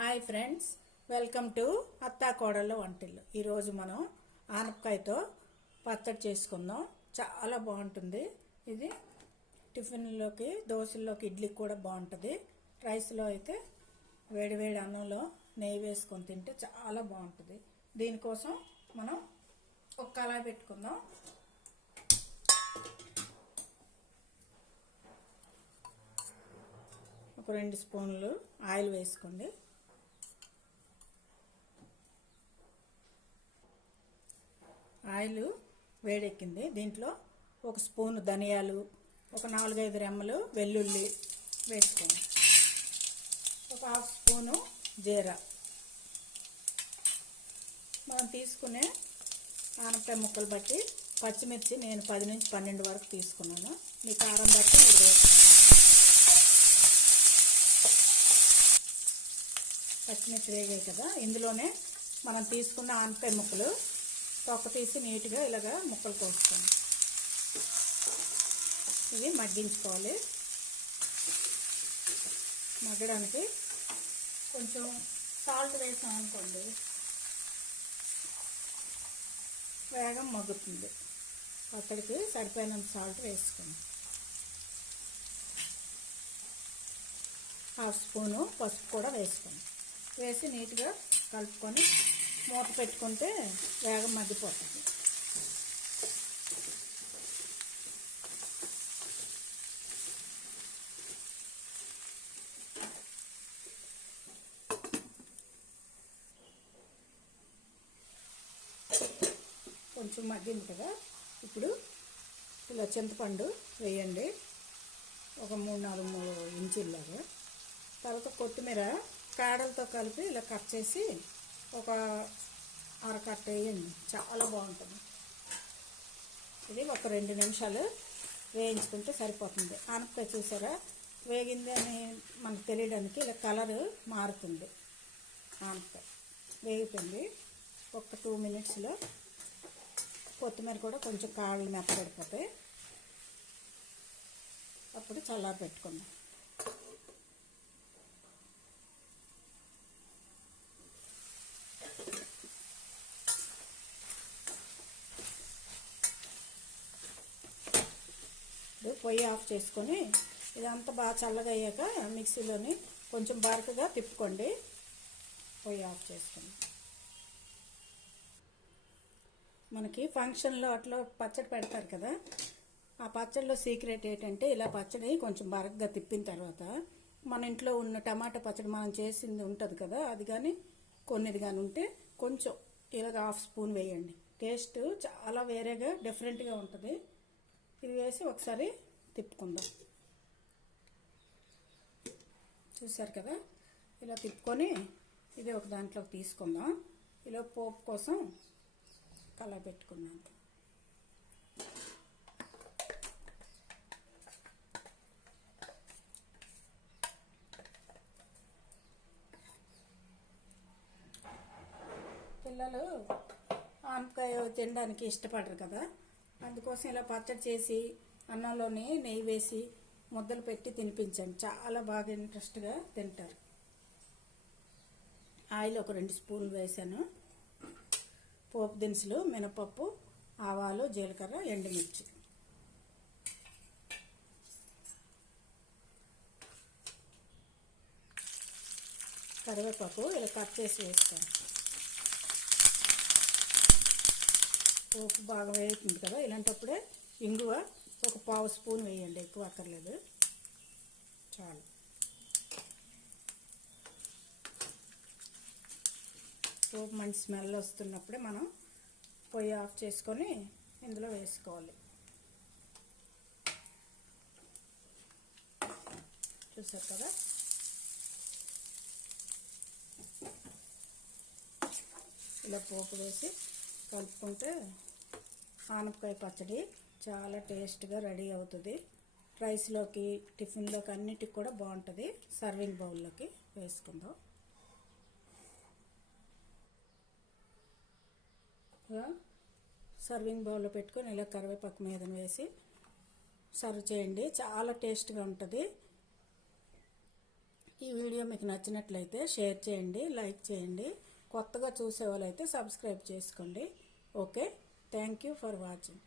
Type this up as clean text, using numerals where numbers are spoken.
Hi friends, welcome to అత్తా కోడళ్ళ వంటిల్లు. ఈరోజు మనం ఆనపకాయతో పచ్చడి చేసుకుందాం. చాలా బాగుంటుంది. ఇది టిఫిన్లోకి, దోశల్లోకి, ఇడ్లీకి కూడా బాగుంటుంది. రైస్లో అయితే వేడివేడి అన్నంలో నెయ్యి వేసుకొని తింటే చాలా బాగుంటుంది. దీనికోసం మనం ఒక కళాయి పెట్టుకుందాం. ఒక 2 స్పూన్లు ఆయిల్ వేసుకోండి. ఆయిల్ వేడెక్కింది. దీంట్లో 1 స్పూన్ ధనియాలు, ఒక 4-5 రెమ్మలు వెల్లుల్లి వేసుకోండి. ఒక 1/2 స్పూను జీరా. మనం తీసుకునే ఆనపకాయ ముక్కలు బట్టి పచ్చిమిర్చి నేను 10 నుంచి 12 వరకు తీసుకున్నాను. మీ కారం బట్టి మీరు వేసుకోండి. పచ్చిమిర్చి వేగాయి కదా, ఇందులోనే మనం తీసుకున్న ఆనపకాయ ముక్కలు తొక్క తీసి నీట్గా ఇలాగా ముక్కలు కోసుకోండి. ఇవి మగ్గించుకోవాలి. మగ్గడానికి కొంచెం సాల్ట్ వేసాం అనుకోండి, వేగం మగ్గుతుంది. పచ్చడికి సరిపోయినంత సాల్ట్ వేసుకోండి. 1/2 స్పూను పసుపు కూడా వేసుకోండి. వేసి నీట్గా కలుపుకొని మూత పెట్టుకుంటే వేగం మగ్గిపోతుంది. కొంచెం మగ్గింది కదా, ఇప్పుడు ఇలా చింతపండు వేయండి, ఒక 3-4 ఇంచుల్లాగా. తర్వాత కొత్తిమీర కాడలతో కలిపి ఇలా కట్ చేసి ఒక అరకట్ట వేయండి. చాలా బాగుంటుంది. ఇది ఒక 2 నిమిషాలు వేయించుకుంటే సరిపోతుంది. ఆనపకాయ చూసారా, వేగింది అని మనకు తెలియడానికి ఇలా కలరు మారుతుంది. ఆనపకాయ వేగుతుంది. ఒక 2 మినిట్స్లో కొత్తిమీర కూడా కొంచెం కాళ్ళు మెత్తపడిపోతాయి. అప్పుడు చల్లారి పెట్టుకుందాం. పొయ్యి ఆఫ్ చేసుకొని ఇదంతా బాగా చల్లగా అయ్యాక మిక్సీలోని కొంచెం బరకగా తిప్పుకోండి. పొయ్యి ఆఫ్ చేసుకొని మనకి ఫంక్షన్లో అట్లా పచ్చడి పెడతారు కదా, ఆ పచ్చడిలో సీక్రెట్ ఏంటంటే ఇలా పచ్చడి కొంచెం బరకగా తిప్పిన తర్వాత మన ఇంట్లో ఉన్న టమాటా పచ్చడి మనం చేసింది ఉంటుంది కదా, అది కానీ కొన్నిది కానీ ఉంటే కొంచెం ఇలాగ 1/2 స్పూన్ వేయండి. టేస్ట్ చాలా వేరేగా డిఫరెంట్గా ఉంటుంది. ఇది వేసి ఒకసారి తిప్పుకుందాం. చూసారు కదా, ఇలా తిప్పుకొని ఇది ఒక దాంట్లోకి తీసుకుందాం. ఇలా పోపు కోసం కళాయి పెట్టుకున్నాను. పిల్లలు ఆనపకాయ తినడానికి ఇష్టపడరు కదా, అందుకోసం ఇలా పచ్చడి చేసి అన్నంలోనే నెయ్యి వేసి ముద్దలు పెట్టి తినిపించండి. చాలా బాగా ఇంట్రెస్ట్గా తింటారు. ఆయిల్ ఒక 2 స్పూన్లు వేసాను. పోపు దినుసులు మినపప్పు, ఆవాలు, జీలకర్ర, ఎండుమిర్చి. కరివేపాకు ఇలా కట్ చేసి వేస్తాను. పోపు బాగా వేగుతుంది కదా, ఇలాంటప్పుడే ఇంగువ ఒక 1/2 స్పూన్ వేయండి, ఎక్కువ అక్కర్లేదు, చాలు. పోపు మంచి స్మెల్ వస్తున్నప్పుడే మనం పొయ్యి ఆఫ్ చేసుకొని ఇందులో వేసుకోవాలి. చూసారు కదా, ఇలా పోపు వేసి కలుపుకుంటే ఆనపకాయ పచ్చడి చాలా టేస్ట్గా రెడీ అవుతుంది. రైస్లోకి, టిఫిన్లోకి అన్నిటికి కూడా బాగుంటుంది. సర్వింగ్ బౌల్లోకి వేసుకుందాం. సర్వింగ్ బౌల్లో పెట్టుకొని ఇలా కరివేపాకు మీద వేసి సర్వ్ చేయండి. చాలా టేస్ట్గా ఉంటుంది. ఈ వీడియో మీకు నచ్చినట్లయితే షేర్ చేయండి, లైక్ చేయండి. కొత్తగా చూసే వాళ్ళైతే సబ్స్క్రైబ్ చేసుకోండి. Okay, thank you for watching.